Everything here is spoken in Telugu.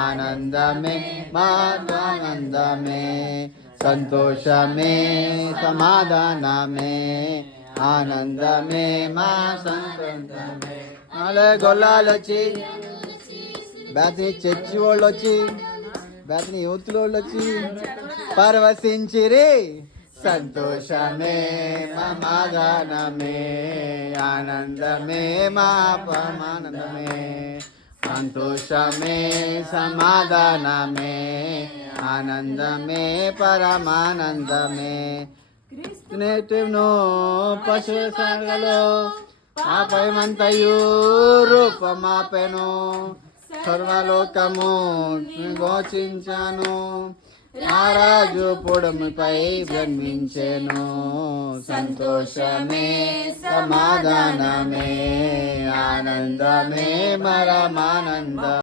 ఆనందమే మానందమే సంతోషమే సమాధానమే ఆనందమే మా సంతోషమే. అలా గొల్లాలు వచ్చి బ్యాతిని చర్చి వాళ్ళు వచ్చి బ్యాతిని యూత్లో వాళ్ళు వచ్చి పరవశించిరి. సంతోషమే సమాధానమే ఆనందమే మా పరమానందమే సంతోషమే సమాధానమే ఆనందమే పరమానందమే. నేటిను పశుసంగలో పాపమంతయు రూపమాపెను సర్వలోకము గోచించను రారాజు పొడముపై జన్మించెను. సంతోషమే సమాధానమే ఆనందమే మరమానంద